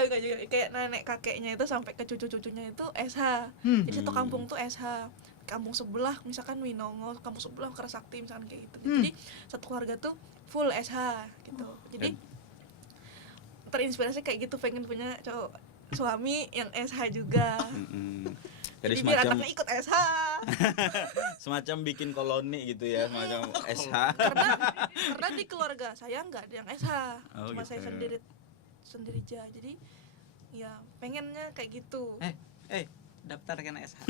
kayak nenek kakeknya itu sampai ke cucu-cucunya itu SH. Jadi satu kampung tuh SH. Kampung sebelah misalkan Winongo, kampung sebelah Kerasakti misalkan kayak gitu. Jadi satu keluarga tuh full SH gitu. Jadi terinspirasi kayak gitu, pengen punya cowok suami yang SH juga. Jadi biar semacam anaknya ikut SH. semacam bikin koloni gitu ya, semacam SH. karena di keluarga saya nggak ada yang SH, cuma gitu. saya sendiri aja. Jadi ya pengennya kayak gitu. Daftar kena SH.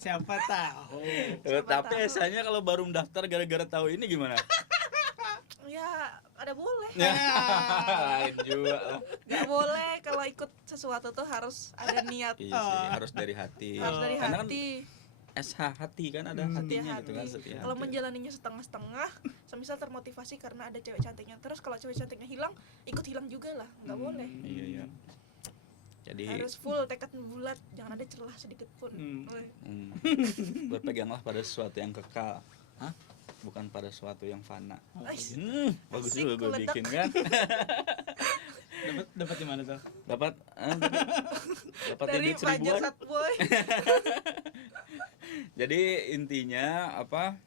Siapa tahu. Tapi SH-nya kalau baru mendaftar gara-gara tahu ini gimana? Ya ada boleh. Lain juga. Nggak boleh, kalau ikut sesuatu tuh harus ada niat. Iya sih, harus dari hati. Harus dari Karena hati. Kan SH hati kan ada hatinya gitu kan, setia Kalau hati. menjalaninya setengah-setengah, semisal termotivasi karena ada cewek cantiknya, terus kalau cewek cantiknya hilang, ikut hilang juga lah, nggak boleh. Iya. Jadi Harus full tekad bulat, jangan ada celah sedikit pun. berpeganglah pada sesuatu yang kekal. Bukan pada sesuatu yang fana. Bagus Asik, juga gue meledak. bikin kan. Dapat di mana tuh? Dapat Dari edit Fajar seribuan. Satboy. Jadi intinya apa?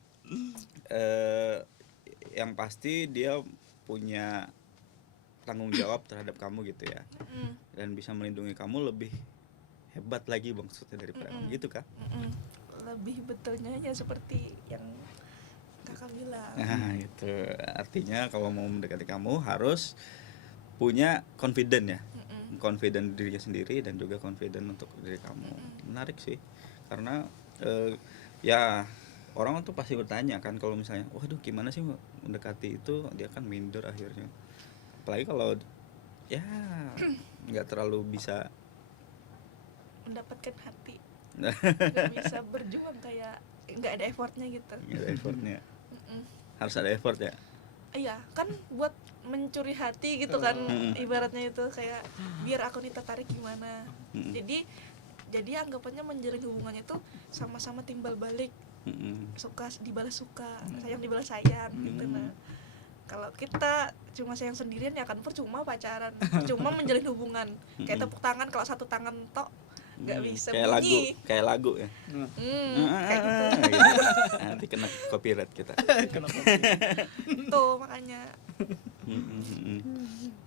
Yang pasti dia punya tanggung jawab terhadap kamu gitu ya. Dan bisa melindungi kamu lebih hebat lagi maksudnya daripada kamu gitu kah? Lebih betulnya ya seperti yang kakak bilang. Nah itu artinya kalau mau mendekati kamu harus punya confident ya, confident dirinya sendiri dan juga confident untuk diri kamu. Menarik sih, karena ya orang tuh pasti bertanya kan kalau misalnya, waduh gimana sih mendekati itu, dia kan minder akhirnya. Apalagi kalau ya nggak terlalu bisa Mendapatkan hati, nggak bisa berjuang, kayak nggak ada effortnya gitu. nggak ada effortnya. Harus ada effort ya. Iya kan, buat mencuri hati gitu kan, ibaratnya itu kayak biar aku tertarik gimana. Jadi anggapannya menjalin hubungannya itu sama-sama timbal balik, suka dibalas suka, sayang dibalas sayang gitu. Nah kalau kita cuma sayang sendirian ya kan percuma pacaran, percuma menjalin hubungan. Kayak tepuk tangan, kalau satu tangan tok nggak bisa bunyi. Kayak lagu ya. Kayak gitu. Nanti kena copyright kita. Tuh makanya.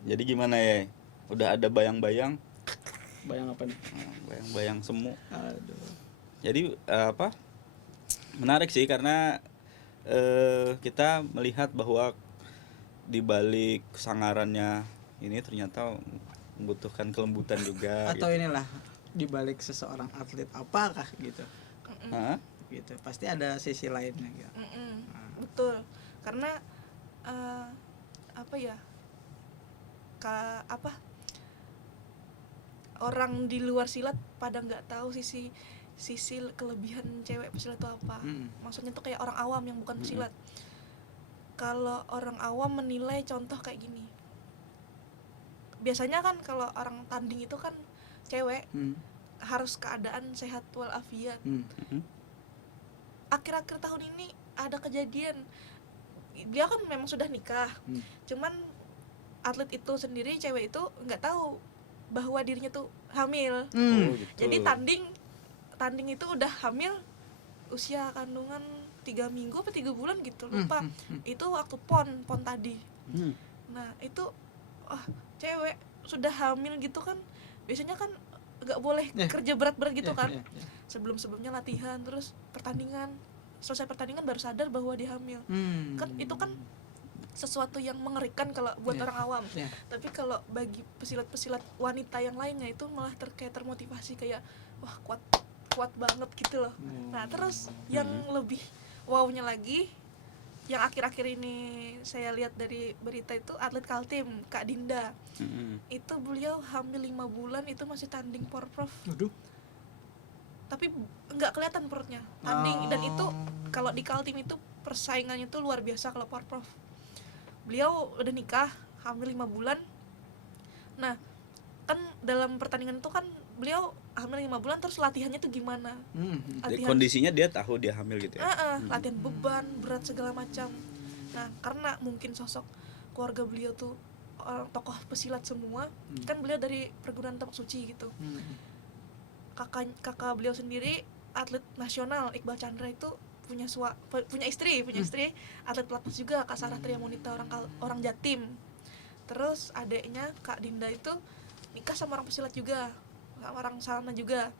Jadi gimana ya? Udah ada bayang-bayang? Bayang apa nih? Bayang-bayang semu. Aduh. Jadi apa? Menarik sih karena kita melihat bahwa di balik kesangarannya ini ternyata membutuhkan kelembutan juga. Atau gitu. inilah di balik seseorang atlet apakah gitu. gitu. Pasti ada sisi lainnya gitu. Betul, karena apa ya, orang di luar silat pada nggak tahu sisi kelebihan cewek pesilat itu apa. Maksudnya tuh kayak orang awam yang bukan pesilat. Kalau orang awam menilai contoh kayak gini, biasanya kan kalau orang tanding itu kan cewek harus keadaan sehat walafiat. Akhir-akhir tahun ini ada kejadian, dia kan memang sudah nikah, cuman atlet itu sendiri, cewek itu nggak tahu bahwa dirinya tuh hamil. Gitu. Jadi tanding itu udah hamil usia kandungan 3 minggu apa 3 bulan gitu, lupa. Itu waktu pon tadi. Nah itu cewek sudah hamil gitu kan, biasanya kan nggak boleh kerja berat-berat gitu kan. Sebelumnya latihan, terus selesai pertandingan baru sadar bahwa dia hamil. Kan itu kan sesuatu yang mengerikan kalau buat orang awam. Tapi kalau bagi pesilat-pesilat wanita yang lainnya itu malah kayak termotivasi, kayak wah kuat banget gitu loh. Nah terus yang lebih wownya lagi, yang akhir-akhir ini saya lihat dari berita itu atlet Kaltim Kak Dinda. Itu beliau hamil 5 bulan, itu masih tanding porprov. Tapi nggak kelihatan perutnya tanding. Dan itu kalau di Kaltim itu persaingannya tuh luar biasa kalau porprov. Beliau udah nikah, hamil 5 bulan. Nah, kan dalam pertandingan itu kan beliau hamil 5 bulan, terus latihannya tuh gimana? Kondisinya dia tahu dia hamil gitu ya. Latihan beban, berat segala macam. Nah, karena mungkin sosok keluarga beliau tuh orang tokoh pesilat semua, kan beliau dari perguruan Tapak Suci gitu. Kakak beliau sendiri atlet nasional, Iqbal Chandra itu punya istri atlet pelatnas juga, Kak Sarah Triamonita, orang Jatim. Terus adeknya Kak Dinda itu nikah sama orang pesilat juga, sama orang sana juga.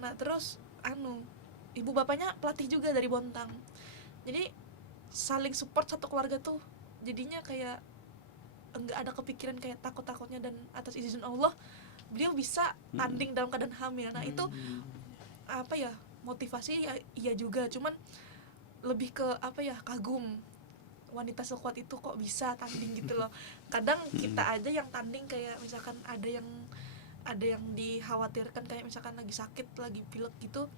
Nah terus ibu bapaknya pelatih juga dari Bontang. Jadi saling support satu keluarga tuh, jadinya kayak enggak ada kepikiran kayak takutnya, dan atas izin Allah beliau bisa tanding dalam keadaan hamil. Nah itu apa ya, motivasi ya, iya juga, cuman lebih ke kagum, wanita sekuat itu kok bisa tanding gitu loh. Kadang kita aja yang tanding kayak misalkan ada yang dikhawatirkan, kayak misalkan lagi sakit, lagi pilek gitu,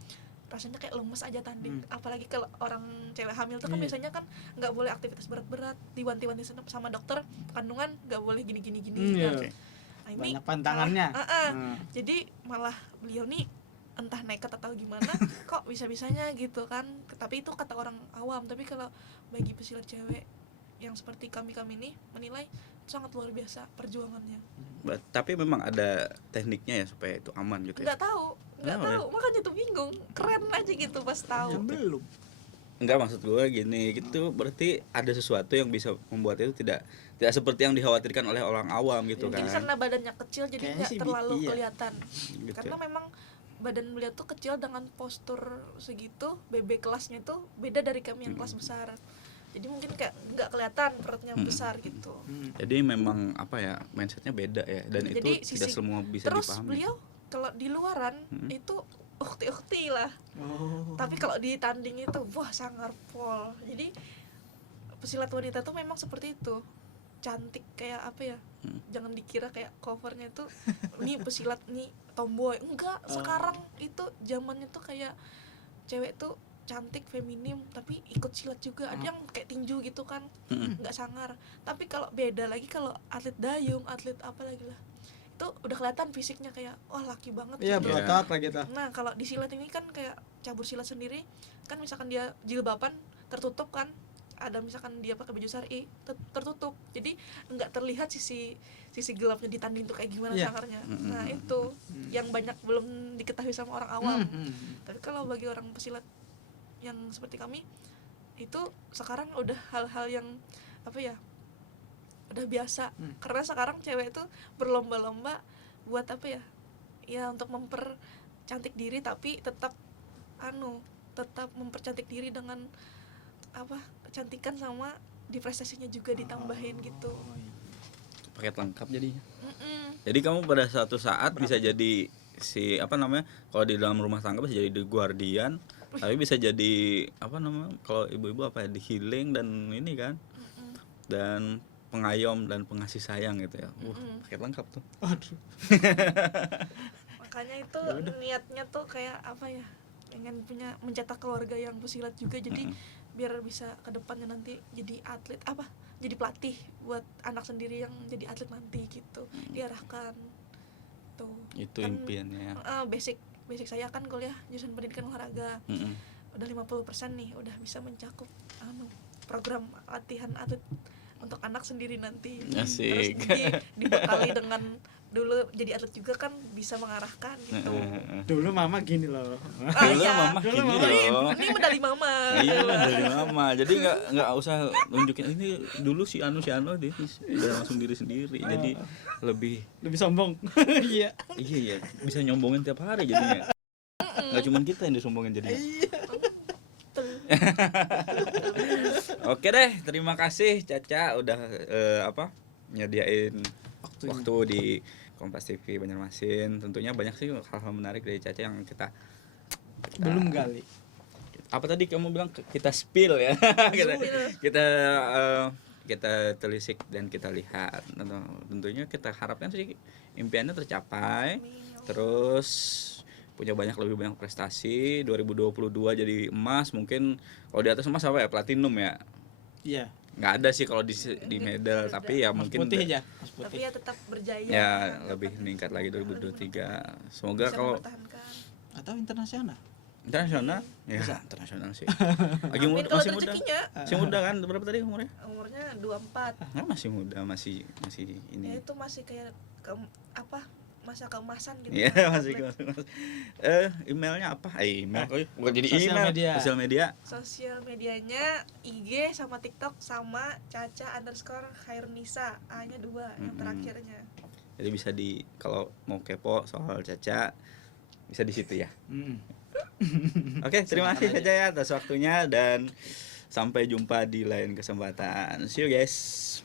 rasanya kayak lemes aja tanding. Apalagi kalau orang cewek hamil tuh kan biasanya kan nggak boleh aktivitas berat-berat, diwanti-wanti sama dokter kandungan, nggak boleh gini. Nah, ini banyak pantangannya. Jadi malah beliau nih entah nekat atau gimana kok bisa-bisanya gitu kan. Tapi itu kata orang awam. Tapi kalau bagi pesilat cewek yang seperti kami ini menilai sangat luar biasa perjuangannya. Tapi memang ada tekniknya ya supaya itu aman gitu ya. Nggak tahu, makanya tuh bingung. Keren aja gitu pas tahu. Belum. Enggak, maksud gue gini, gitu berarti ada sesuatu yang bisa membuat itu tidak seperti yang dikhawatirkan oleh orang awam gitu Mungkin kan. karena badannya kecil jadi nggak terlalu kelihatan. Gitu. Karena memang badan beliau tuh kecil dengan postur segitu, BB kelasnya itu beda dari kami yang kelas besar. Jadi mungkin kayak nggak kelihatan perutnya besar gitu. Jadi memang mindsetnya beda ya, dan Jadi itu tidak semua bisa terus dipahami. beliau kalau di luaran itu ukti lah. Tapi kalau di tanding itu wah sangar pol. Jadi pesilat wanita tuh memang seperti itu, cantik kayak jangan dikira kayak covernya itu nih pesilat nih tomboy, enggak. Sekarang itu zamannya tuh kayak cewek tuh cantik, feminim, tapi ikut silat juga. Ada yang kayak tinju gitu kan, nggak sangar. Tapi kalau beda lagi kalau atlet dayung, atlet apa lagi lah, itu udah kelihatan fisiknya kayak laki banget gitu. Berotot lah gitu. Nah kalau di silat ini kan kayak cabur silat sendiri kan, misalkan dia jilbaban tertutup kan, ada misalkan dia pakai baju syar'i tertutup, jadi nggak terlihat sisi gelapnya di tanding tuh kayak gimana sangarnya. Nah itu yang banyak belum diketahui sama orang awam. Tapi kalau bagi orang pesilat yang seperti kami itu sekarang udah hal-hal yang udah biasa. Karena sekarang cewek itu berlomba-lomba buat ya untuk mempercantik diri, tapi tetap mempercantik diri dengan kecantikan sama di prestasinya juga ditambahin gitu. Paket lengkap jadinya. Jadi kamu pada suatu saat bisa jadi kalau di dalam rumah tangga bisa jadi the guardian, Tapi bisa jadi apa namanya? Kalau ibu-ibu apa ya, di healing dan ini kan. Dan pengayom dan pengasih sayang gitu ya. Paket lengkap tuh. Aduh. Makanya itu niatnya tuh kayak apa ya, pengen punya mencetak keluarga yang pesilat juga, jadi biar bisa ke depannya nanti jadi atlet apa, jadi pelatih buat anak sendiri yang jadi atlet nanti gitu, diarahkan tuh. Itu Kan, impiannya. basic saya kan kuliah jurusan pendidikan olahraga. Udah 50% nih, udah bisa mencakup program latihan atlet untuk anak sendiri nanti. Asik. Terus dibekali dengan dulu jadi atlet juga kan bisa mengarahkan gitu. Dulu mama gini loh. Dulu iya. mama Dulu gini mama loh. Ini medali mama. Iya dari mama. Jadi nggak usah nunjukin ini dulu si Anu dia udah langsung diri sendiri. Jadi lebih sombong. Iya. iya bisa nyombongin tiap hari jadinya. Nggak cuma kita yang disombongin jadinya. Oke deh, terima kasih Caca udah nyediain waktu di Kompas TV Banjarmasin. Tentunya banyak sih hal-hal menarik dari Caca yang kita Belum gali. apa tadi kamu bilang kita spill ya. kita telisik dan kita lihat. Tentunya kita harapkan sih impiannya tercapai. Terus lebih banyak prestasi. 2022 jadi emas, mungkin kalau di atas emas apa ya, platinum ya. Iya. Nggak ada sih kalau di medal, tapi ya Mas mungkin putih aja. Mas putih. Tapi ya tetap berjaya. ya lebih meningkat lagi 2023. Semoga Bisa kalau mempertahankan. Atau internasional. internasional ya internasional sih. Lagi Amin muda, kalau masih muda. rezekinya. Masih muda kan? Berapa tadi umurnya? Umurnya 24. Nah, masih muda, masih Ya ini. itu masih kayak masa keemasan gitu. Iya, masih emailnya apa? Email bukan jadi Sosial email. media. Sosial media. Sosial medianya IG sama TikTok sama Caca_Khairnisa, A-nya 2 yang terakhirnya. Jadi bisa kalau mau kepo soal Caca bisa di situ ya. Oke, terima kasih Caca ya atas waktunya dan sampai jumpa di lain kesempatan. See you guys.